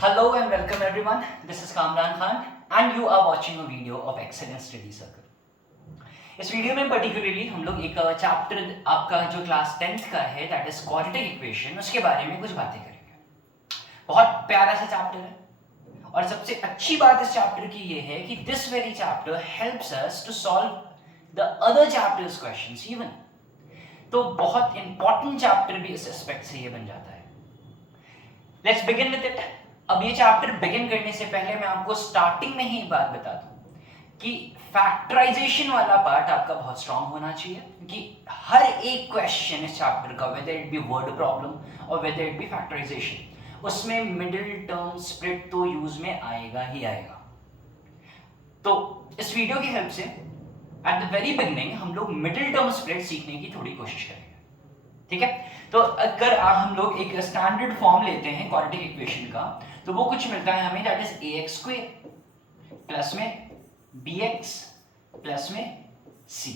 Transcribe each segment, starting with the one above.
Hello and welcome everyone. This is Kamran Khan and you are watching a video of Excellence Study Circle. इस video में particularly हम लोग एक chapter आपका जो क्लास 10th का है दैट इज क्वाड्रेटिक इक्वेशन उसके बारे में कुछ बातें करेंगे। बहुत प्यारा सा चैप्टर है और सबसे अच्छी बात इस चैप्टर की ये है कि this very chapter helps us to solve the other chapters questions even. तो बहुत इंपॉर्टेंट चैप्टर भी इस एस्पेक्ट से ये बन जाता है। Let's begin with it. अब ये चैप्टर बिगिन करने से पहले मैं आपको स्टार्टिंग में ही एक बात बता दूं कि फैक्टराइजेशन वाला पार्ट आपका बहुत स्ट्रांग होना चाहिए क्योंकि हर एक क्वेश्चन इस चैप्टर का weather it be word problem और वेदर इट बी फैक्टराइजेशन उसमें मिडिल टर्म स्प्लिट तो यूज में आएगा ही आएगा। तो इस वीडियो की हेल्प से एट द वेरी बिगिनिंग हम लोग मिडिल टर्म स्प्लिट सीखने की थोड़ी कोशिश करेंगे, ठीक है। तो अगर हम लोग एक स्टैंडर्ड फॉर्म लेते हैं क्वाड्रेटिक इक्वेशन का तो वो कुछ मिलता है हमें that is ax square plus में bx प्लस में c,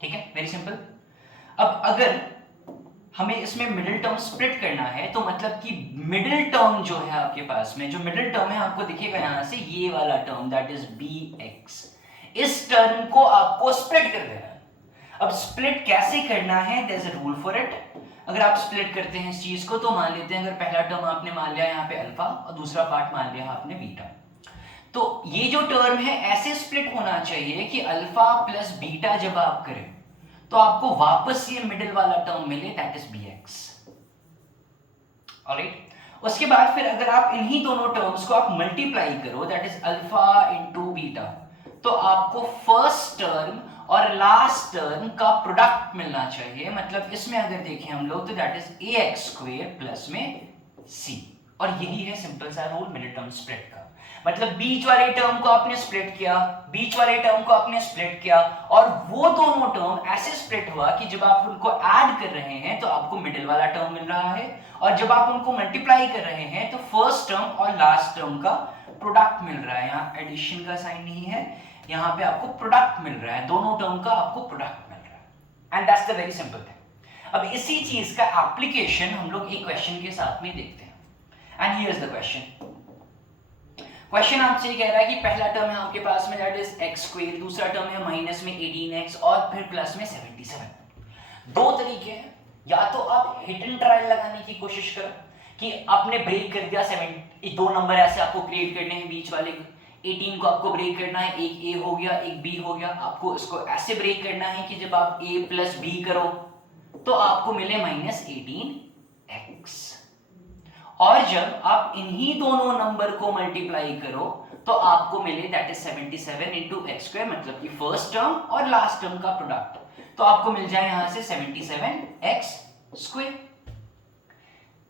ठीक है, वेरी सिंपल। अब अगर हमें इसमें मिडिल टर्म स्प्लिट करना है तो मतलब कि मिडिल टर्म जो है आपके पास में जो मिडिल टर्म है आपको दिखेगा यहां से ये वाला टर्म दैट इज bx, इस टर्म को आपको स्प्लिट कर देना है। अब स्प्लिट कैसे करना है, there is a rule for it. अगर आप स्प्लिट करते हैं इस चीज को तो मान लेते हैं अगर पहला टर्म आपने मान लिया यहाँ पे अल्फा और दूसरा पार्ट मान लिया आपने बीटा, तो ये जो टर्म है ऐसे स्प्लिट होना चाहिए कि अल्फा प्लस बीटा जब आप करें तो आपको वापस ये मिडिल वाला टर्म मिले दैट इज bx। ऑलराइट, उसके बाद फिर अगर आप इन्हीं दोनों टर्म्स को आप मल्टीप्लाई करो that is alpha into beta तो आपको फर्स्ट टर्म और लास्ट टर्म का प्रोडक्ट मिलना चाहिए। मतलब इसमें अगर देखें हम लोग तो that is ax square plus में c और यही है सिंपल सा रूल मिडिल टर्म स्प्लिट का। मतलब बीच वाले टर्म को आपने स्प्लिट किया, बीच वाले टर्म को आपने स्प्लिट किया और वो दोनों टर्म ऐसे स्प्लिट हुआ कि जब आप उनको ऐड कर रहे हैं तो आपको मिडिल वाला टर्म मिल रहा है और जब आप उनको मल्टीप्लाई कर रहे हैं तो फर्स्ट टर्म और लास्ट टर्म का प्रोडक्ट मिल रहा है। यहाँ एडिशन का साइन नहीं है, यहाँ पे आपको प्रोडक्ट मिल रहा है, दोनों टर्म का आपको प्रोडक्ट मिल रहा है and that's the very simple thing. अब इसी चीज का एप्लीकेशन हम लोग एक क्वेश्चन के साथ में देखते हैं and here is the question. Question आपसे ये कह रहा है कि पहला टर्म है आपके पास में दैट इज x स्क्वायर, दूसरा टर्म है माइनस में 18x और फिर प्लस में 77। दो तरीके हैं, या तो आप हिट एंड ट्रायल लगाने की कोशिश करो कि आपने ब्रेक कर दिया 7, दो नंबर ऐसे आपको क्रिएट करने हैं बीच वाले 18 को आपको ब्रेक करना है, एक a हो गया एक b हो गया, आपको इसको ऐसे ब्रेक करना है कि जब आप a प्लस b करो तो आपको मिले माइनस 18x और जब आप इन्हीं दोनों नंबर को मल्टीप्लाई करो तो आपको मिले that is 77 into x square मतलब कि फर्स्ट टर्म और लास्ट टर्म का प्रोडक्ट तो आपको मिल जाए यहां से 77x स्क्वायर।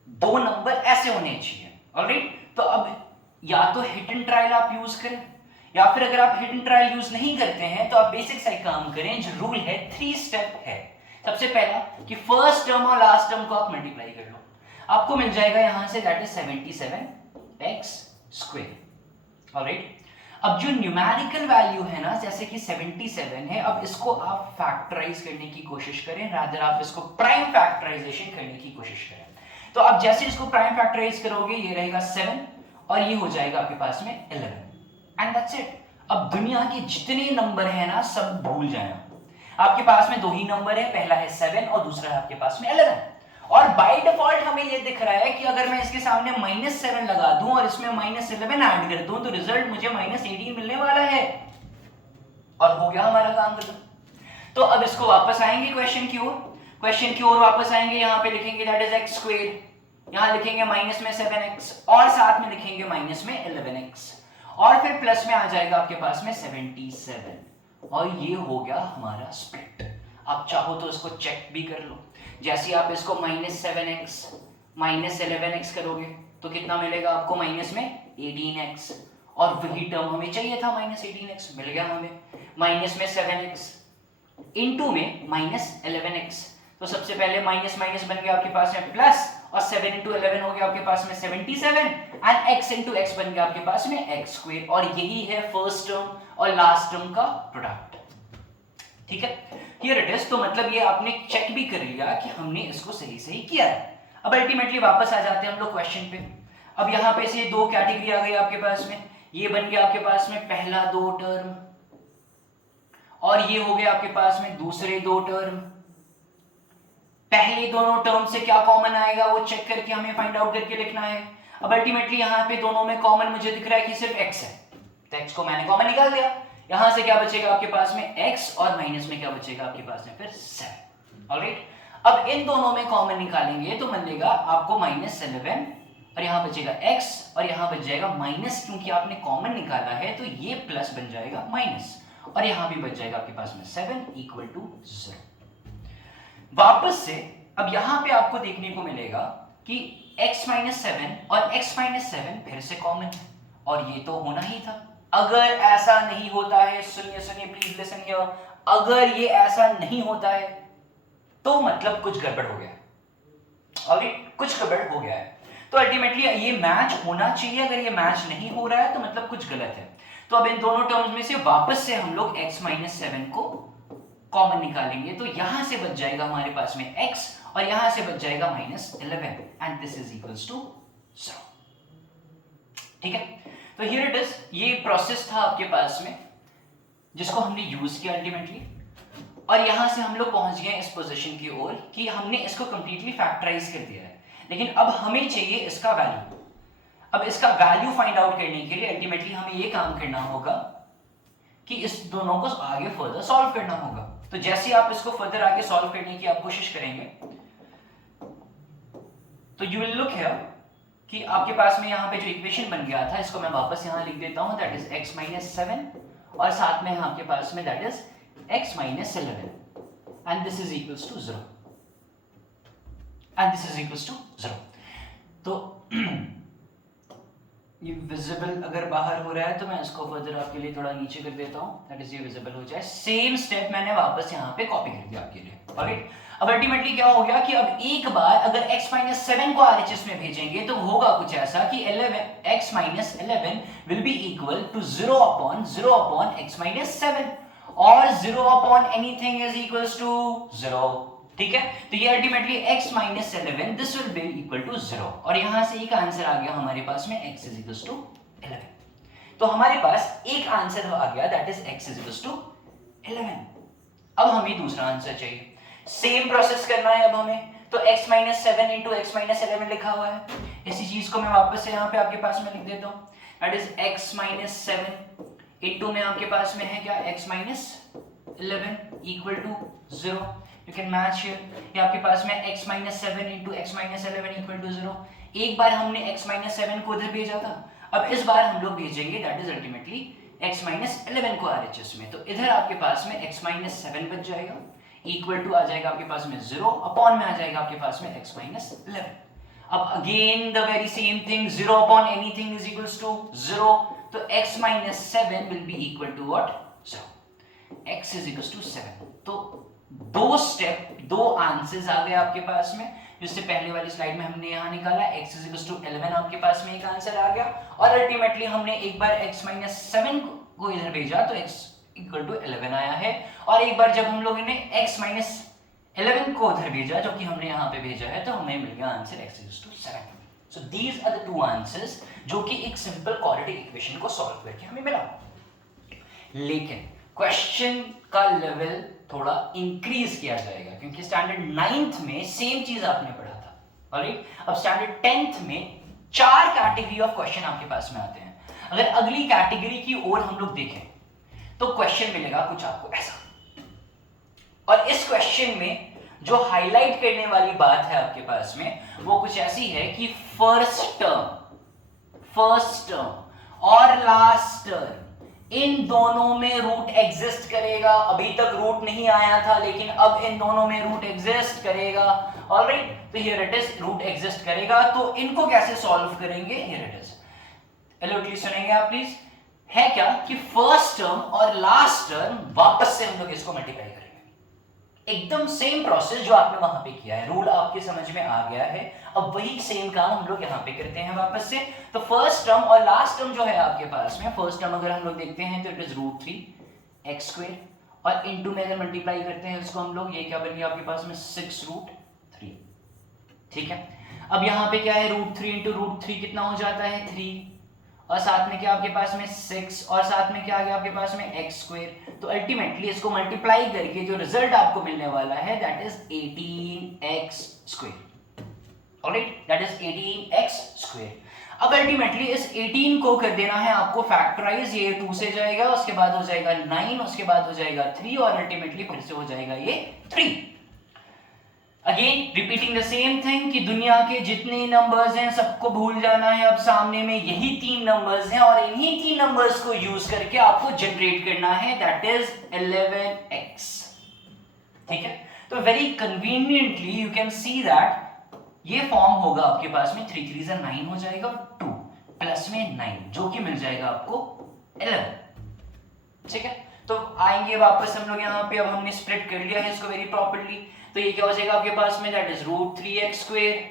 दो नंबर ऐसे होने चाहिए, ऑलराइट। तो अब या तो हिट एंड ट्रायल आप यूज करें या फिर अगर आप हिट एंड ट्रायल यूज नहीं करते हैं तो आप बेसिक सा काम करें। जो रूल है 3 स्टेप है। सबसे पहला कि फर्स्ट टर्म और लास्ट टर्म को आप मल्टीप्लाई कर लो, आपको मिल जाएगा यहां say that is 77x square, alright. अब जो न्यूमेरिकल वैल्यू है ना जैसे कि 77 है, अब इसको आप फैक्टराइज करने की कोशिश करें, रादर आप इसको प्राइम फैक्टराइजेशन करने की कोशिश करें। तो आप जैसे इसको प्राइम फैक्टराइज करोगे ये रहेगा 7 और ये हो जाएगा आपके पास में 11 एंड दैट्स इट। अब दुनिया के जितने नंबर है ना सब भूल जाए, आपके पास में दो ही नंबर है, पहला है 7 और दूसरा है आपके पास में 11 और बाय डिफॉल्ट हमें ये दिख रहा है कि अगर मैं इसके सामने -7 लगा दूं और इसमें -11 ऐड कर दूं तो रिजल्ट मुझे -18 मिलने वाला है और हो गया हमारा काम खत्म। तो अब इसको वापस आएंगे क्वेश्चन की ओर वापस आएंगे, यहाँ पे लिखेंगे दैट इज x स्क्वायर, यहाँ लिखेंगे माइनस में 7x और साथ में लिखेंगे माइनस में 11x और फिर प्लस में आ जाएगा आपके पास में 77 और ये हो गया हमारा स्प्लिट। आप चाहो तो इसको चेक भी कर लो, जैसे आप इसको -7x माइनस 11x करोगे तो कितना मिलेगा आपको माइनस में 18x और वही टर्म हमें चाहिए था -18x मिल गया हमें, माइनस में 7x इनटू में -11x। तो सबसे पहले माइनस माइनस बन गया आपके पास में प्लस और 7 इंटू 11 हो गया आपके पास में 77 एंड x इंटू x बन गया आपके पास में x स्क्वायर और यही है फर्स्ट टर्म और लास्ट टर्म का प्रोडक्ट, ठीक है। Here it is. तो मतलब ये आपने चेक भी कर लिया कि हमने इसको सही किया है। अब अल्टीमेटली वापस आ जाते हैं हम लोग क्वेश्चन पे। अब यहां पे से दो कैटेगरी आ गई आपके पास में, ये बन गया आपके पास में पहला दो टर्म और ये हो गया आपके पास में दूसरे दो टर्म। पहले दोनों टर्म से क्या कॉमन आएगा वो चेक करके हमें फाइंड आउट करके लिखना है। अब अल्टीमेटली यहां पे दोनों में कॉमन मुझे दिख रहा है कि सिर्फ x है, तो x को मैंने कॉमन निकाल दिया। यहां से क्या बचेगा आपके पास में x और माइनस में क्या बचेगा आपके पास में फिर 7। ऑलराइट, अब इन दोनों में कॉमन निकालेंगे तो मिलेगा आपको -11 और यहां बचेगा x और यहां बच जाएगा माइनस, क्योंकि आपने कॉमन निकाला है तो ये प्लस बन जाएगा माइनस और यहां भी बच जाएगा आपके पास में 7 इक्वल टू 0। वापस से अब यहां पे आपको देखने को मिलेगा कि x माइनस 7 और x माइनस 7 फिर से कॉमन है और ये तो होना ही था। अगर ऐसा नहीं होता है, सुनिए सुनिए प्लीज लिसन हियर, अगर ये ऐसा नहीं होता है तो मतलब कुछ गड़बड़ हो गया है। ऑलराइट, कुछ गड़बड़ हो गया है, तो अल्टीमेटली ये मैच होना चाहिए। अगर ये मैच नहीं हो रहा है तो मतलब कुछ गलत है। तो अब इन दोनों टर्म्स में से वापस से हम लोग x माइनस 7 को कॉमन निकालेंगे, तो यहां से बच जाएगा हमारे पास में x और यहां से बच जाएगा -11 and this is equals to 0। ठीक है, तो हियर इट इज, ये प्रोसेस था आपके पास में जिसको हमने यूज किया अल्टीमेटली, और यहां से हम लोग पहुंच गए इस पोजीशन की ओर कि हमने इसको कंप्लीटली फैक्टराइज कर दिया है। लेकिन अब हमें चाहिए इसका वैल्यू। अब इसका वैल्यू फाइंड आउट करने के लिए अल्टीमेटली हमें ये काम करना होगा कि इस दोनों को आगे फर्दर सॉल्व करना होगा। तो जैसे आप इसको फर्दर आगे सॉल्व करने की आप कोशिश करेंगे तो यू विल लुक हियर कि आपके पास में यहाँ पे जो इक्वेशन बन गया था इसको मैं वापस यहाँ लिख देता हूँ, दैट इज x माइनस 7 और साथ में आपके पास में that is x minus 11 and this is equals to 0 and this is equals to 0। तो ये विजिबल अगर बाहर हो रहा है तो मैं इसको फर्दर आपके लिए थोड़ा नीचे कर देता हूं, दैट इज ये विजिबल हो जाए। सेम स्टेप मैंने वापस यहाँ पे कॉपी कर दिया आपके लिए। ऑलराइट, अब अल्टीमेटली क्या हो गया कि अब एक बार अगर x माइनस 7 को RHS में भेजेंगे तो होगा कुछ ऐसा कि 11 x minus 11 will be equal to 0 upon x minus 7 और 0 upon anything is equals to 0। ठीक है, तो ये ultimately x minus 11 this will be equal to 0 और यहां से एक आंसर आ गया हमारे पास में x इज इक्वल्स टू 11। तो हमारे पास एक आंसर आ गया that is x is equals to 11। अब हमें दूसरा आंसर चाहिए, सेम प्रोसेस करना है अब हमें। तो x minus 7 into x minus 11 लिखा हुआ है, इसी चीज को मैं वापस से यहाँ पे आपके पास में लिख देता हूँ, that is x minus 7 into में आपके पास में है क्या x minus 11 equal to 0। You can match here, ये आपके पास में x minus 7 into x minus 11 equal to 0। एक बार हमने x माइनस 7 को उधर भेजा था, अब इस बार हम लोग भेजेंगे that is ultimately x minus 11 को RHS में। तो इधर आपके पास में x माइनस 7 बच जाएगा इक्वल टू आ जाएगा आपके पास में 0 अपॉन में आ जाएगा आपके पास में x माइनस 11। अब again the very same thing, 0 upon anything is equals to 0, तो x minus 7 will be equal to what 0, x is equals to 7। तो दो स्टेप, दो आंसर्स आ गए आपके पास में, जिससे पहले वाली स्लाइड में हमने यहाँ निकाला x इज इक्वल्स टू 11 आपके पास में एक आंसर आ गया और अल्टीमेटली हमने एक बार x माइनस 7 को इधर भेजा तो x इक्वल टू 11 आया है, और एक बार जब हम लोगों ने x माइनस 11 को उधर भेजा जो कि हमने यहाँ पे भेजा है तो हमें मिल गया आंसर x इक्वल्स to 7। So these are the two answers जो कि एक सिंपल क्वाड्रेटिक इक्वेशन को सॉल्व करके हमें मिला। लेकिन क्वेश्चन का लेवल थोड़ा इंक्रीज किया जाएगा क्योंकि स्टैंडर्ड 9th में सेम चीज आपने पढ़ा था, ऑलराइट। अब स्टैंडर्ड 10th में 4 कैटेगरी ऑफ क्वेश्चन आपके पास में आते हैं। अगर अगली कैटेगरी की ओर हम लोग देखें तो क्वेश्चन मिलेगा कुछ आपको ऐसा, और इस क्वेश्चन में जो हाईलाइट करने वाली बात है आपके पास में वो कुछ ऐसी है कि फर्स्ट टर्म और लास्ट टर्म इन दोनों में रूट एग्जिस्ट करेगा। अभी तक रूट नहीं आया था लेकिन अब इन दोनों में रूट एग्जिस्ट करेगा, ऑलराइट। तो here it is, root exist करेगा, तो इनको कैसे सॉल्व करेंगे, हियर इट इज। एलोटली सुनेंगे आप प्लीज। है क्या कि फर्स्ट टर्म और लास्ट टर्म वापस से हम लोग इसको मल्टीप्लाई करेंगे, एकदम सेम प्रोसेस जो आपने वहां पे किया है, रूल आपके समझ में आ गया है। अब वही सेम काम हम लोग यहाँ पे करते हैं वापस से। तो फर्स्ट टर्म और लास्ट टर्म जो है आपके पास में, फर्स्ट टर्म अगर हम लोग देखते हैं तो इट इज √3 x स्क्वायर, और इनटू में अगर मल्टीप्लाई करते हैं इसको हम लोग, ये क्या बन गया आपके पास में 6√3। ठीक है, अब यहाँ पे क्या है, √3 इंटू √3 कितना हो जाता है 3, और साथ में क्या आपके पास में 6, और साथ में क्या आ गया आपके पास में x स्क्वायर। तो अल्टीमेटली इसको मल्टीप्लाई करके जो रिजल्ट आपको मिलने वाला है that is 18x square. Alright, that is 18x square. अब अल्टीमेटली इस 18 को कर देना है आपको फैक्टराइज, ये 2 से जाएगा, उसके बाद हो जाएगा 9, उसके बाद हो जाएगा 3, और अल्टीमेटली फिर से हो जाएगा ये 3। Again repeating the same thing कि दुनिया के जितने नंबर्स हैं सबको भूल जाना है, अब सामने में यही 3 नंबर्स हैं और इन्हीं 3 नंबर्स को यूज करके आपको जनरेट करना है, दैट इज 11x। ठीक है, तो very conveniently you can see that ये फॉर्म होगा आपके पास में 3 3 9 हो जाएगा, 2 प्लस में 9 जो कि मिल जाएगा आपको 11। ठीक है, तो आएंगे वापस हम लोग यहाँ पे, अब हमने स्प्लिट कर लिया है इसको वेरी प्रॉपर्ली, तो ये क्या हो जाएगा आपके पास में दैट इज √3x स्क्वायर,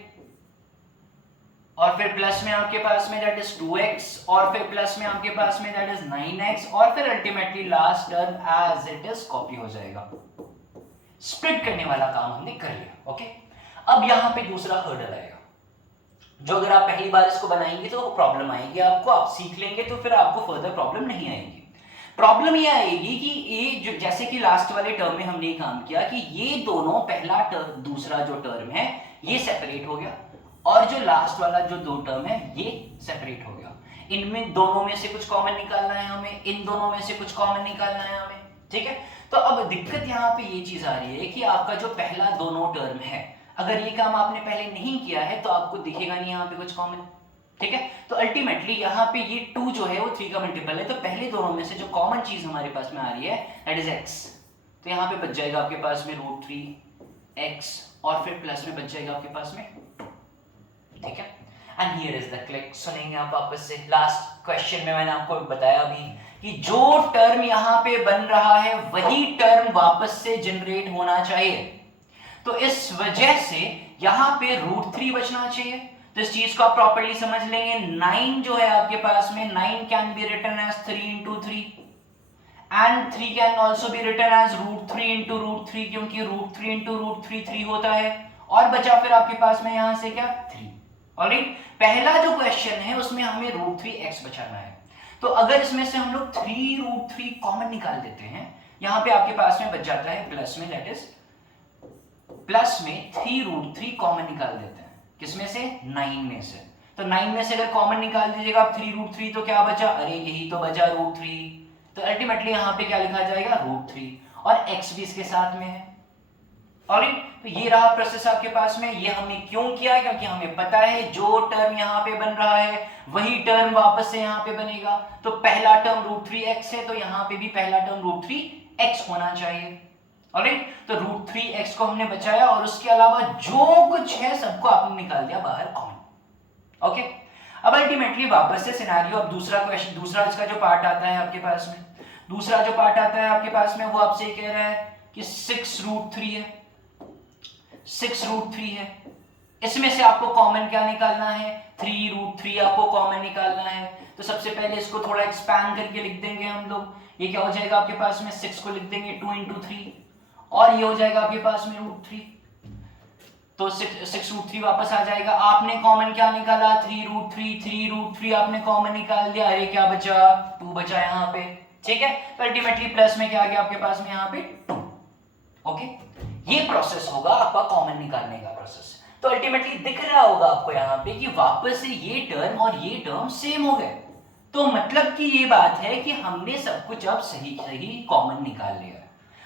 और फिर प्लस में आपके पास में दैट इज 2x, और फिर प्लस में आपके पास में दैट इज 9x, और फिर ultimately last term as it is copy हो जाएगा। स्प्लिट करने वाला काम हमने कर लिया। ओके, अब यहां पे दूसरा हर्डल आएगा, जो अगर आप पहली बार इसको बनाएंगे तो प्रॉब्लम आएगी आपको, आप सीख लेंगे तो फिर आपको फर्दर प्रॉब्लम नहीं आएगी। प्रॉब्लम ये आएगी कि ये जो जैसे कि लास्ट वाले टर्म में हमने काम किया कि ये दोनों, पहला टर्म दूसरा जो टर्म है ये सेपरेट हो गया, और जो लास्ट वाला जो 2 टर्म है ये सेपरेट हो गया। इनमें दोनों में से कुछ कॉमन निकालना है हमें, इन दोनों में से कुछ कॉमन निकालना है हमें। ठीक है, तो अब दिक्कत यहाँ पे ये चीज आ रही है कि आपका जो पहला दोनों टर्म है, अगर ये काम आपने पहले नहीं किया है तो आपको दिखेगा नहीं यहाँ पे कुछ कॉमन। ठीक है, तो अल्टीमेटली यहाँ पे ये 2 जो है वो 3 का मल्टीपल है, तो पहले दोनों में से जो कॉमन चीज हमारे पास में आ रही है दैट इज x, तो यहाँ पे बच जाएगा आपके पास में √3x, और फिर प्लस में बच जाएगा आपके पास में 2। ठीक है, and here is the click. सुनेंगे आप वापस से, लास्ट क्वेश्चन में मैंने आपको बताया अभी कि जो टर्म यहाँ पे बन रहा है वही टर्म वापस से जनरेट होना चाहिए, तो इस वजह से यहां पे √3 बचना चाहिए। तो इस चीज को आप प्रॉपर्ली समझ लेंगे। 9 जो है आपके पास में 9 can be written as 3 into 3 and 3 can also be written as √3 into √3, क्योंकि √3 into √3 3 होता है, और बचा फिर आपके पास में यहां से क्या 3। ऑलराइट, पहला जो क्वेश्चन है उसमें हमें √3x बचाना है, तो अगर इसमें से हम लोग 3√3 कॉमन निकाल देते हैं, यहां पे आपके पास में बच जाता है प्लस में, दैट इज प्लस में 3√3 कॉमन निकाल देते हैं, किसमें से 9 में से। तो 9 में से अगर कॉमन निकाल दीजिएगा आप 3√3, तो क्या बचा, अरे यही तो बचा √3, तो अल्टीमेटली यहाँ पे क्या लिखा जाएगा √3, और x भी इसके साथ में है। ऑलराइट, तो ये रहा प्रोसेस आपके पास में। ये हमने क्यों किया, क्योंकि हमें पता है जो टर्म यहाँ पे बन रहा है वही टर्म वापस से यहाँ पे बनेगा, तो पहला टर्म √3x है, तो यहाँ पे भी पहला टर्म √3x होना चाहिए। ऑलराइट, तो √3x को हमने बचाया, और उसके अलावा जो कुछ है सबको आपने निकाल दिया बाहर कॉमन। ओके, अब अल्टीमेटली वापस से सिनेरियो, अब दूसरा क्वेश्चन, दूसरा इसका जो पार्ट आता है आपके पास में, दूसरा जो पार्ट आता है आपके पास में वो आपसे कह रहा है कि 6√3 है, 6√3 है, इसमें से आपको कॉमन क्या निकालना है, 3√3 आपको कॉमन निकालना है। तो सबसे पहले इसको थोड़ा एक्सपैंड करके लिख देंगे हम लोग, ये क्या हो जाएगा आपके पास में 6 को लिख देंगे 2 into 3, और ये हो जाएगा आपके पास में √3, तो 6√3 वापस आ जाएगा। आपने कॉमन क्या निकाला 3√3 आपने कॉमन निकाल दिया, अरे क्या बचा 2 बचा यहाँ पे। ठीक है, तो अल्टीमेटली प्लस में क्या आ गया आपके पास में यहाँ पे 2। ओके, ये प्रोसेस होगा आपका कॉमन निकालने का प्रोसेस। तो अल्टीमेटली दिख रहा होगा आपको यहाँ पे कि वापस से ये टर्म और ये टर्म सेम हो गए, तो मतलब कि ये बात है कि हमने सब कुछ अब सही सही कॉमन निकाल लिया।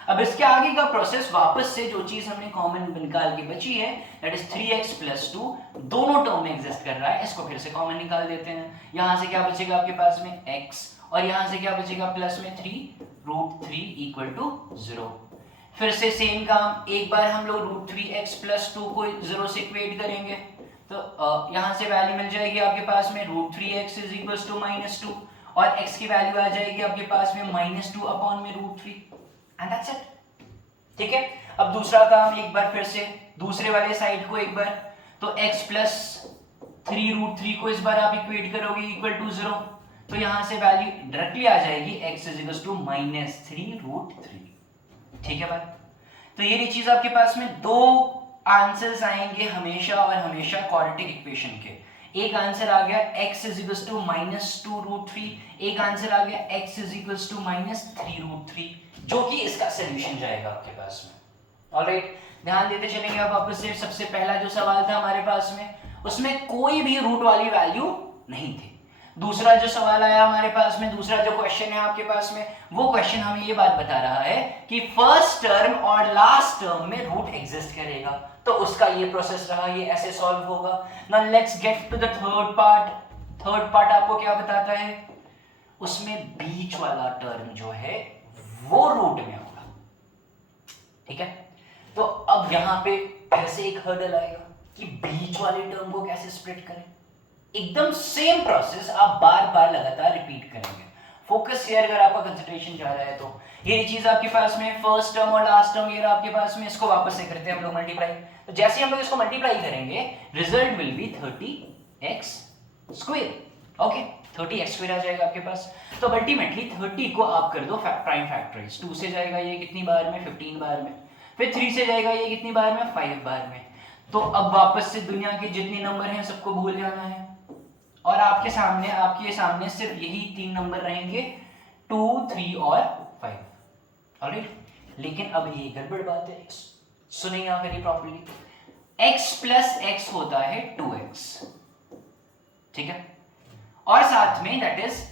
अब इसके आगे का प्रोसेस, वापस से जो चीज हमने कॉमन निकाल के बची है दैट इज 3x + 2, दोनों टर्म में एग्जिस्ट कर रहा है, इसको फिर से कॉमन निकाल देते हैं। यहां से क्या बचेगा आपके पास में x, और यहां से क्या बचेगा प्लस में 3 √3 = 0। फिर से सेम काम, एक बार हम लोग √3x + 2 को 0 से इक्वेट करेंगे, तो यहां से वैल्यू मिल जाएगी आपके पास में √3x = -2, और x की वैल्यू आ जाएगी आपके पास में -2/√3, एंड दैट्स इट। ठीक है, अब दूसरा काम एक बार फिर से दूसरे वाले साइड को एक बार, तो x + 3√3 को इस बार आप इक्वेट करोगे =0, तो यहां से वैल्यू डायरेक्टली आ जाएगी x = -3√3। ठीक है भाई, तो ये चीज आपके पास में दो आंसर्स आएंगे हमेशा और हमेशा क्वाड्रेटिक इक्वेशन के। एक आंसर आ गया x इज इक्वल्स टू -2√3, एक आंसर आ गया x इज इक्वल्स टू -3√3, जो कि इसका सॉल्यूशन जाएगा आपके पास में। ऑलराइट, ध्यान देते चलेंगे। अब वापस से सबसे पहला जो सवाल था हमारे पास में, उसमें कोई भी रूट वाली वैल्यू नहीं थी। दूसरा जो सवाल आया हमारे पास में, दूसरा जो क्वेश्चन है आपके पास में, वो क्वेश्चन हमें ये बात बता रहा है कि फर्स्ट टर्म और लास्ट टर्म में रूट एग्जिस्ट करेगा, तो उसका ये प्रोसेस रहा, ये ऐसे सॉल्व होगा। Now let's get to the third part. Third part आपको क्या बताता है? उसमें बीच वाला टर्म जो है वो रूट में होगा। ठीक है, तो अब यहां पे फिर से एक हर्डल आएगा कि बीच वाले टर्म को कैसे स्प्लिट करें। एकदम सेम प्रोसेस आप बार बार लगातार रिपीट करेंगे। फोकस शेयर अगर आपका कंसंट्रेशन जा रहा है तो ये चीज आपके पास में फर्स्ट टर्म और लास्ट टर्म ये आपके पास में, इसको वापस से करते हैं हम लोग मल्टीप्लाई। तो जैसे हम लोग इसको मल्टीप्लाई करेंगे result will be 30x square. Okay, 30x square आ जाएगा आपके पास। तो अल्टीमेटली 30 को आप कर दो प्राइम फैक्टराइज। 2 से जाएगा ये कितनी बार में? 15 बार में। फिर 3 से जाएगा ये कितनी बार में? 5 बार में। तो अब वापस से दुनिया के जितने नंबर हैं सबको भूल जाना है और आपके सामने सिर्फ यही 3 नंबर रहेंगे, 2, 3 और 5। ऑलराइट, लेकिन अब ये गड़बड़ बात है, सुने यहां करिए प्रॉपर्ली। x प्लस x होता है 2x, ठीक है, और साथ में that is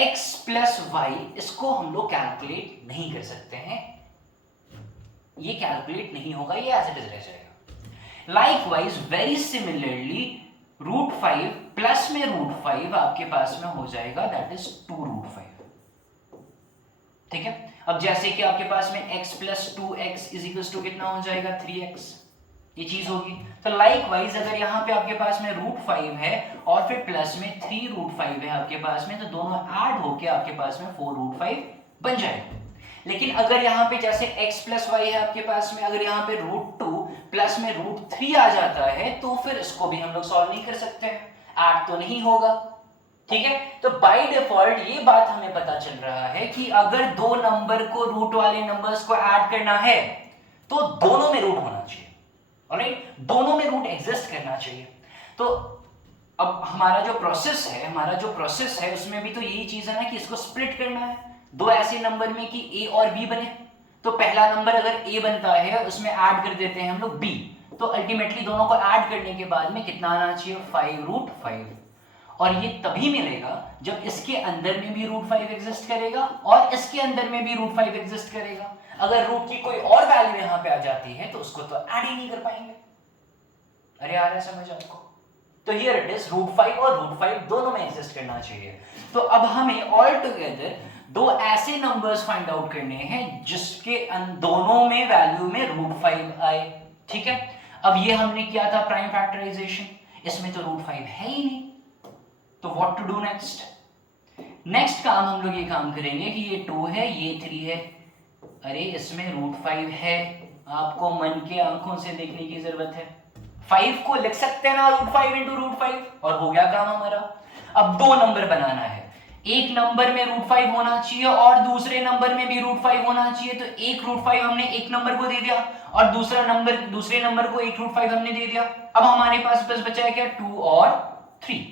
x plus y, इसको हम लोग कैलकुलेट नहीं कर सकते हैं, ये कैलकुलेट नहीं होगा, ये एज इट इज रह जाएगा। लाइकवाइज वेरी सिमिलरली √5 प्लस में √5 आपके पास में हो जाएगा, दैट इज 2√5। ठीक है, अब जैसे कि आपके पास में x plus 2x is equal to कितना हो जाएगा? 3x, ये चीज होगी। तो लाइकवाइज अगर यहाँ पे आपके पास में √5 है और फिर प्लस में 3√5 है आपके पास में, तो दोनों ऐड होके आपके पास में 4√5 बन जाएगा। लेकिन अगर यहाँ पे जैसे x प्लस वाई है आपके पास में, अगर यहाँ पे √2 प्लस में √3 आ जाता है तो फिर इसको भी हम लोग सॉल्व नहीं कर सकते, ऐड तो नहीं होगा। ठीक है, तो बाय डिफॉल्ट ये बात हमें पता चल रहा है कि अगर दो नंबर को रूट वाले नंबर्स को ऐड करना है तो दोनों में रूट होना चाहिए। ऑलराइट, दोनों में रूट एग्जिस्ट करना चाहिए। तो अब हमारा जो प्रोसेस है उसमें भी तो यही चीज है ना कि इसको स्प्लिट करना है दो ऐसे नंबर में कि a और b बने। तो पहला नंबर अगर a बनता है उसमें ऐड कर देते हैं हम लोग b, तो अल्टीमेटली दोनों को ऐड करने के बाद में कितना आना चाहिए? 5√5। और ये तभी मिलेगा जब इसके अंदर में भी √5 एग्जिस्ट करेगा और इसके अंदर में भी √5 एग्जिस्ट करेगा। अगर रूट की कोई और वैल्यू यहां पे आ जाती है तो उसको तो ऐड ही नहीं कर पाएंगे। अरे आ रहा है समझ आपको? तो हियर इट इज √5 और √5 दोनों में एग्जिस्ट करना चाहिए। तो अब हमें ऑल टुगेदर दो ऐसे नंबर्स फाइंड आउट करने हैं जिसके दोनों में वैल्यू में √5 आए। ठीक है, अब ये हमने किया था प्राइम फैक्टराइजेशन, इसमें तो √5 है ही नहीं, तो what to do next? Next काम हम लोग ये काम करेंगे कि ये 2 है, ये 3 है, अरे इसमें √5 है, आपको मन के आंखों से देखने की जरूरत है। 5 को लिख सकते हैं ना √5 into √5 और हो गया काम हमारा। अब दो नंबर बनाना है, एक नंबर में √5 होना चाहिए और दूसरे नंबर में भी √5 होना चाहिए। तो एक √5 हमने एक नंबर को दे दिया और दूसरे नंबर को एक √5 हमने दे दिया। अब हमारे पास बस बचा है क्या? 2 और 3।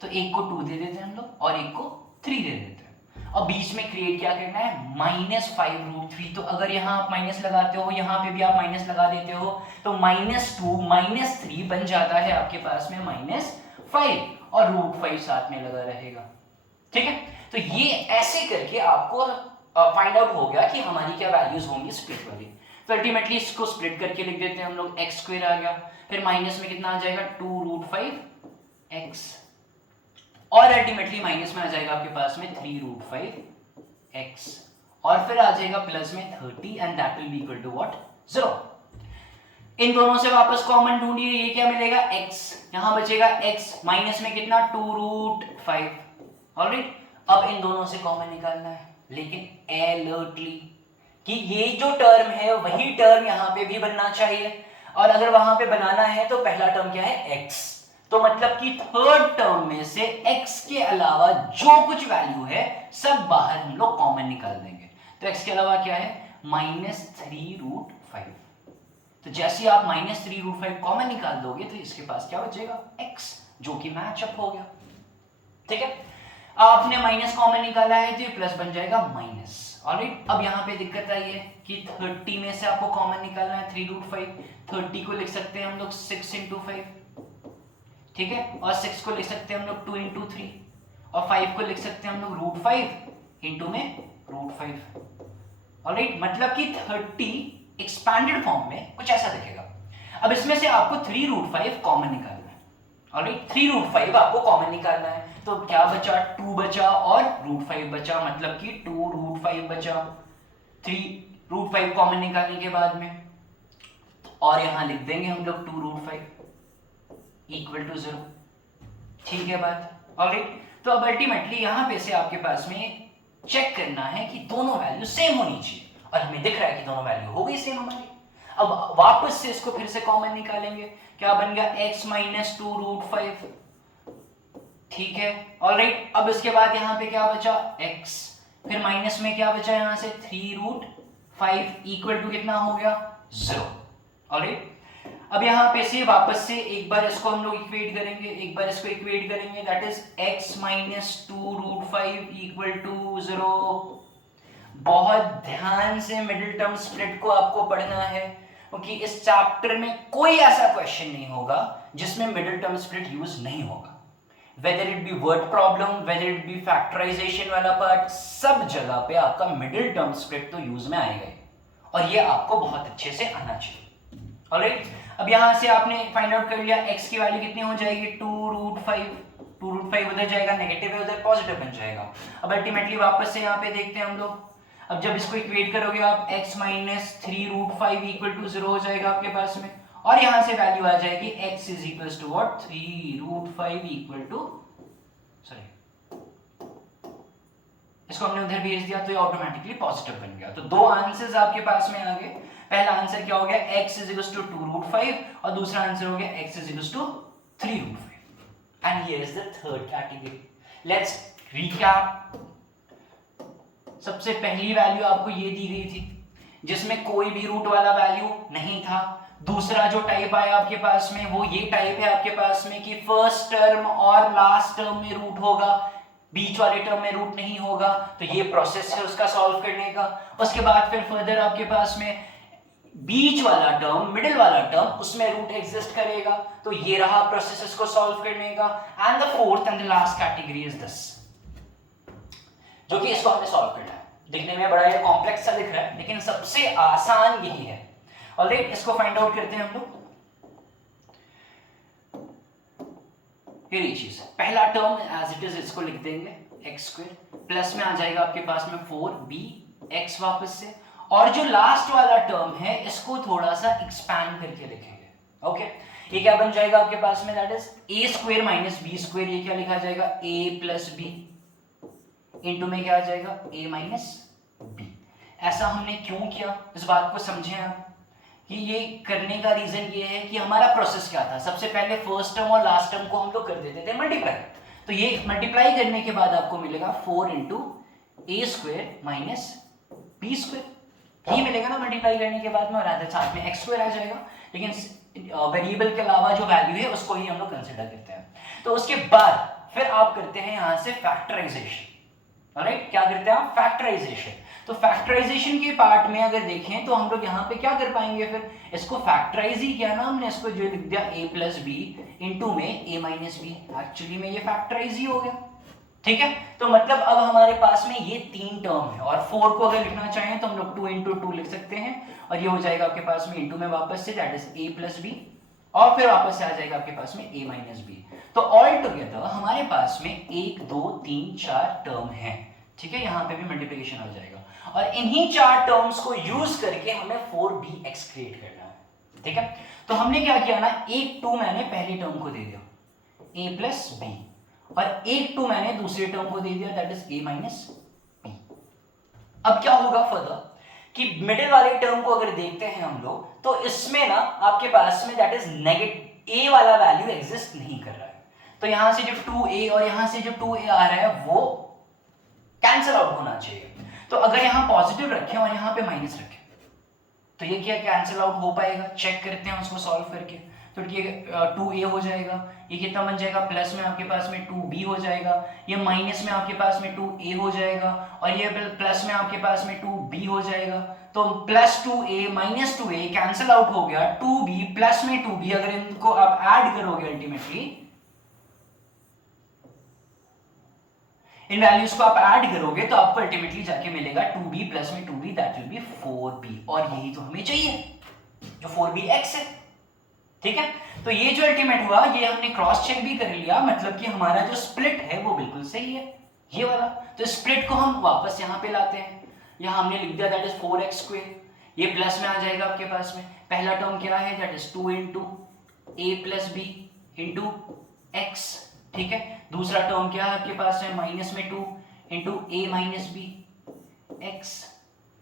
तो एक को 2 दे देते हैं हम लोग और एक को 3 दे देते हैं। और बीच में क्रिएट क्या करना है? -5√3। तो अगर यहाँ आप माइनस लगाते हो, यहाँ पे भी आप माइनस लगा देते हो, तो -2 -3 बन जाता है आपके पास में -5 और √5 साथ में लगा रहेगा। ठीक है, तो ये ऐसे करके आपको फाइंड आउट हो गया कि हमारी क्या वैल्यूज होंगी स्प्लिट वाली। तो अल्टीमेटली इसको स्प्लिट करके लिख देते हैं हम लोग, x² आ गया, फिर माइनस में कितना आ जाएगा? 2√5x, और अल्टीमेटली माइनस में आ जाएगा आपके पास में 3√5x, और फिर आ जाएगा प्लस में 30 and that will be equal to what? 0। इन दोनों से वापस कॉमन ढूंढिए, ये क्या मिलेगा? x, यहां बचेगा x, माइनस में कितना? 2√5। ऑलराइट, अब इन दोनों से कॉमन निकालना है, लेकिन अलर्टली कि ये जो टर्म है वही टर्म यहां पे भी बनना चाहिए, और अगर वहां पे बनाना है तो पहला टर्म क्या है? x। तो मतलब कि थर्ड टर्म में से x के अलावा जो कुछ वैल्यू है सब बाहर हम लोग कॉमन निकाल देंगे। तो x के अलावा क्या है? -3√5। तो जैसे आप -3√5 कॉमन निकाल दोगे तो इसके पास क्या बचेगा, x, जो कि मैचअप हो गया। ठीक है, आपने माइनस कॉमन निकाला है तो ये प्लस बन जाएगा माइनस। ऑलराइट, अब यहाँ पे दिक्कत आई है कि 30 में से आपको कॉमन निकालना है 3√5। 30 को लिख सकते हैं हम लोग 6 × 5, ठीक है, और 6 को लिख सकते हैं हम लोग 2 × 3, और 5 को लिख सकते हैं हम लोग √5 इंटू में √5। ऑलराइट, मतलब कि 30 एक्सपैंडेड फॉर्म में कुछ ऐसा दिखेगा। अब इसमें से आपको 3√5 कॉमन निकालना है। ऑलराइट, 3√5 आपको कॉमन निकालना है, तो क्या बचा, 2 बचा और √5 बचा, मतलब कि 2√5 बचा। 3√5 कॉमन निकालने के बाद में और यहां लिख देंगे हम लोग 2√5 इक्वल टू 0। ठीक है बात। ऑलराइट, तो अब अल्टीमेटली यहां पे से आपके पास में चेक करना है कि दोनों वैल्यू सेम होनी चाहिए, और हमें दिख रहा है कि दोनों वैल्यू हो गई सेम हमारी। अब वापस से इसको फिर से कॉमन निकालेंगे, क्या बन गया, x - 2√5। ठीक है, ऑलराइट, अब इसके बाद यहां पे क्या बचा, x, फिर माइनस में क्या बचा यहां से 3√5 इक्वल टू कितना हो गया, 0। ऑलराइट, अब यहां पे से वापस से एक बार इसको हम लोग इक्वेट करेंगे, एक बार इसको इक्वेट करेंगे, that is x - 2√5 equal to 0। बहुत ध्यान से मिडिल टर्म स्प्लिट को आपको पढ़ना है, क्योंकि इस चैप्टर में कोई ऐसा क्वेश्चन नहीं होगा जिसमें मिडिल टर्म स्प्लिट यूज नहीं होगा। Whether it be word problem, whether it be factorization वाला पार्ट, सब जगह पे आपका मिडिल टर्म स्प्लिट तो यूज में आएगा, और ये आपको बहुत अच्छे से आना चाहिए। ऑलराइट, अब यहां से आपने फाइंड आउट कर लिया x की वैल्यू कितनी हो जाएगी, 2√5। 2√5 उधर जाएगा, नेगेटिव है उधर पॉजिटिव बन जाएगा। अब अल्टीमेटली वापस से यहाँ पे देखते हैं हम लोग, अब जब इसको इक्वेट करोगे आप x - 3√5 इक्वल टू 0 हो जाएगा आपके पास में, और यहां से वैल्यू आ जाएगी x is equal to what, 3√5 equal to, sorry इसको हमने उधर भेज दिया तो ये ऑटोमेटिकली पॉजिटिव बन गया। तो दो आंसर्स आपके पास में आ गए। पहला आंसर क्या हो गया, x इज इक्वल टू 2√5, और दूसरा आंसर हो गया x is equal to 3√5। And here is the third category. Let's recap. सबसे पहली वैल्यू आपको ये दी गई थी जिसमें कोई भी रूट वाला वैल्यू नहीं था। दूसरा जो टाइप आया आपके पास में वो ये टाइप है आपके पास में कि फर्स्ट टर्म और लास्ट टर्म में रूट होगा, बीच वाले टर्म में रूट नहीं होगा। तो ये प्रोसेस है उसका सॉल्व करने का। उसके बाद फिर फर्दर आपके पास में बीच वाला टर्म, मिडिल वाला टर्म, उसमें रूट एग्जिस्ट करेगा। तो ये रहा प्रोसेस इसको सॉल्व करने का। And the fourth and the last category is this, जो कि इसको हमें सॉल्व करना है। दिखने में बड़ा ये कॉम्प्लेक्स सा दिख रहा है, लेकिन सबसे आसान यही है। ऑलराइट, इसको फाइंड आउट करते हैं हम लोग। ये चीज, पहला टर्म एज इट इज इसको लिख देंगे x², प्लस में आ जाएगा आपके पास में 4bx वापस से, और जो लास्ट वाला टर्म है इसको थोड़ा सा एक्सपैंड करके लिखेंगे। ओके, ये क्या बन जाएगा आपके पास में, दैट इज a² - b²। ये क्या लिखा जाएगा, a + b इंटू में क्या आ जाएगा, a - b। ऐसा हमने क्यों किया, इस बात को समझें आप कि ये करने का रीजन ये है कि हमारा प्रोसेस क्या था। सबसे पहले फर्स्ट टर्म और लास्ट टर्म को हम लोग कर देते थे मल्टीप्लाई। तो ये मल्टीप्लाई करने के बाद आपको मिलेगा 4 × a² - b²। यही मिलेगा ना मल्टीप्लाई करने के बाद में, और आधा साथ में x² आ जाएगा। लेकिन वेरिएबल के अलावा जो वैल्यू है उसको ही हम लोग कंसिडर करते हैं। तो उसके बाद फिर आप करते हैं यहां से फैक्टराइजेशन। ऑलराइट, क्या करते हैं आप, फैक्टराइजेशन। तो फैक्टराइजेशन के पार्ट में अगर देखें तो हम लोग यहाँ पे क्या कर पाएंगे, फिर इसको फैक्टराइज ही किया ना हमने, इसको जो लिख दिया a + b इंटू में a - b। एक्चुअली में ये फैक्टराइज ही हो गया। ठीक है, तो मतलब अब हमारे पास में ये 3 टर्म है, और 4 को अगर लिखना चाहें तो हम लोग 2 × 2 लिख सकते हैं, और ये हो जाएगा आपके पास में इंटू में वापस से, दैट इज a + b, और फिर वापस से आ जाएगा आपके पास में a - b। तो ऑल टुगेदर हमारे पास में 1 2 3 4 टर्म है। ठीक है, यहाँ पे भी मल्टीप्लिकेशन हो जाएगा, और इन्हीं 4 टर्म्स को यूज करके हमें 4bx क्रिएट करना है। ठीक है, तो हमने क्या किया ना, एक 2 मैंने पहले टर्म को दे दिया a + b, और एक 2 मैंने दूसरे टर्म को दे दिया, दैट इज a - b। अब क्या होगा फर्दर कि मिडिल वाले टर्म को अगर देखते हैं हम लोग, तो इसमें ना आपके पास में दैट इज नेगेटिव a वाला वैल्यू एग्जिस्ट नहीं कर रहा है। तो यहां से जो 2a और यहां से जो 2a आ रहा है वो कैंसिल आउट होना चाहिए। तो अगर यहां पॉजिटिव रखें और यहां पे माइनस रखें तो ये क्या कैंसिल आउट हो पाएगा, चेक करते हैं उसको सॉल्व करके। तो ये 2a हो जाएगा, ये कितना बन जाएगा, प्लस में आपके पास में 2b हो जाएगा, ये माइनस में आपके पास में 2a हो जाएगा, और ये प्लस में आपके पास में 2b हो जाएगा। तो plus 2a minus 2a cancel out हो गया, 2b प्लस में 2b, अगर इनको आप ऐड करोगे अल्टीमेटली, इन वैल्यूज को आप ऐड करोगे तो आपको अल्टीमेटली जाके मिलेगा 2b प्लस में 2b, that will B 4b, और यही तो हमें चाहिए जो 4bx है। ठीक है, तो ये जो अल्टीमेट हुआ ये हमने क्रॉस चेक भी कर लिया, मतलब कि हमारा जो स्प्लिट है वो बिल्कुल सही है, ये वाला। तो स्प्लिट को हम वापस यहाँ पे लाते हैं, यहाँ हमने लिख दिया दैट इज 4x², ये प्लस में आ जाएगा आपके पास में। पहला टर्म क्या है, that is 2 into a plus b into x. ठीक है, दूसरा टर्म क्या है आपके पास में, माइनस में 2 into a minus b x.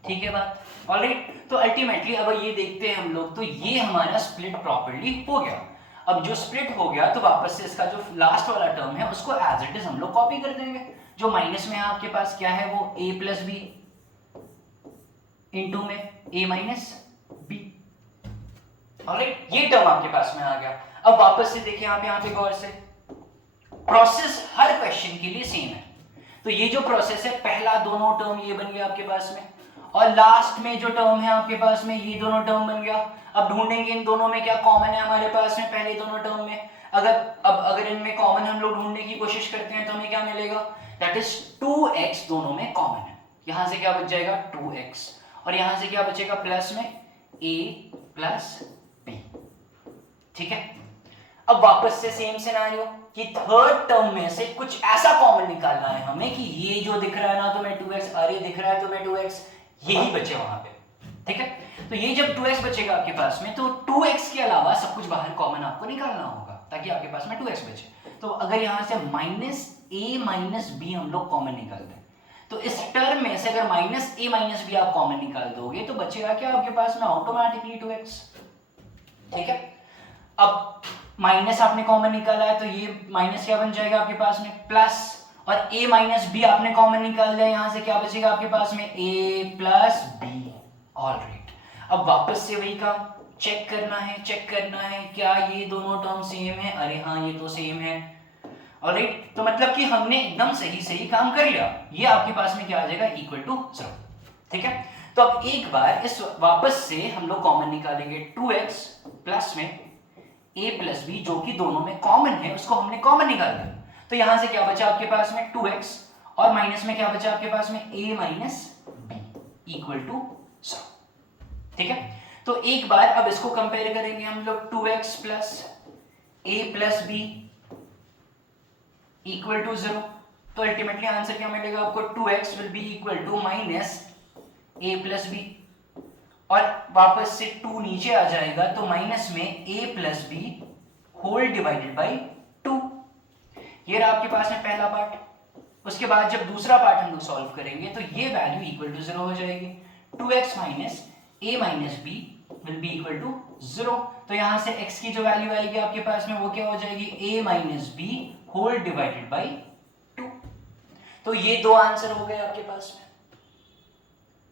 ठीक है बात, ऑलराइट। तो अल्टीमेटली अब ये देखते हैं हम लोग, तो ये हमारा स्प्लिट प्रॉपर्ली हो गया। अब जो स्प्लिट हो गया तो वापस से इसका जो लास्ट वाला टर्म है उसको एज इट इज हम लोग कॉपी कर देंगे। जो माइनस में है आपके पास क्या है, वो a प्लस बी इंटू में a माइनस बी, ऑलराइट। ये टर्म आपके पास में आ गया। अब वापस से देखिए आप यहाँ पे गौर से, प्रोसेस हर क्वेश्चन के लिए सेम है। तो ये जो प्रोसेस है, पहला दोनों टर्म ये बन गया आपके पास में, और लास्ट में जो टर्म है आपके पास में ये दोनों टर्म बन गया। अब ढूंढेंगे इन दोनों में क्या कॉमन है हमारे पास में, पहले दोनों टर्म में। अगर इनमें कॉमन हम लोग ढूंढने की कोशिश करते हैं तो हमें क्या मिलेगा, दैट इज 2x दोनों में कॉमन है। यहां से क्या बच जाएगा 2x, और यहां से क्या बचेगा प्लस में a प्लस b। ठीक है, अब वापस से सेम सिनेरियो कि थर्ड टर्म में से कुछ ऐसा कॉमन निकालना है हमें कि ये जो दिख रहा है ना तो मैं 2x, अरे दिख रहा है तो मैं 2x, यही बचे वहां पे। ठीक है, तो ये जब 2x बचेगा आपके पास में, तो 2x के अलावा सब कुछ बाहर कॉमन आपको निकालना होगा ताकि आपके पास में 2x बचे। तो अगर यहां से माइनस a माइनस बी हम लोग कॉमन निकालते हैं, तो इस टर्म में से अगर माइनस a माइनस बी आप कॉमन निकाल दोगे तो बचेगा क्या आपके पास में, ऑटोमेटिकली 2x। ठीक है, अब माइनस आपने कॉमन निकाला है तो ये माइनस क्या बन जाएगा आपके पास में, प्लस, और a माइनस बी आपने कॉमन निकाल लिया, यहां से क्या बचेगा आपके पास में, a प्लस बी, ऑलराइट। अब वापस से वही काम, चेक करना है क्या ये दोनों टर्म सेम है, अरे हाँ ये तो सेम है, ऑलराइट। तो मतलब कि हमने एकदम सही काम कर लिया, ये आपके पास में क्या आ जाएगा, इक्वल टू 0। ठीक है, तो अब एक बार इस वापस से हम लोग कॉमन निकालेंगे, 2x प्लस में a प्लस बी, जो कि दोनों में कॉमन है, उसको हमने कॉमन निकाल दिया। तो यहां से क्या बचा आपके पास में 2x, और माइनस में क्या बचा आपके पास में a minus b equal to 0। ठीक है, तो एक बार अब इसको कंपेयर करेंगे हम लोग, 2x plus a plus b equal to 0। तो अल्टीमेटली आंसर क्या मिलेगा आपको, 2x will be equal to minus a plus b, और वापस से 2 नीचे आ जाएगा तो माइनस में a plus b whole divided by 2। ये रहा आपके पास में पहला पार्ट। उसके बाद जब दूसरा पार्ट हम लोग सॉल्व करेंगे तो ये वैल्यू इक्वल टू 0 हो जाएगी, 2x minus a minus b will be equal to 0। तो यहां से x की जो वैल्यू आएगी आपके पास में वो क्या हो जाएगी, a minus b whole divided by 2। तो ये दो आंसर हो गए आपके पास में।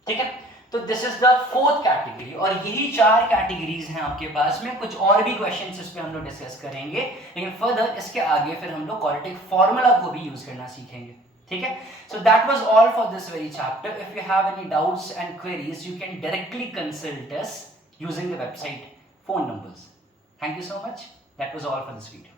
ठीक है, तो this is the fourth category, और यही 4 कैटेगरीज हैं आपके पास में। कुछ और भी क्वेश्चंस इस पे हम लोग डिस्कस करेंगे, लेकिन फर्दर इसके आगे फिर हम लोग क्वाड्रेटिक फार्मूला को भी यूज करना सीखेंगे। ठीक है, so that was all for this very chapter. If you have any doubts and queries you can directly consult us using the website, phone numbers. Thank you so much. That was all for this video.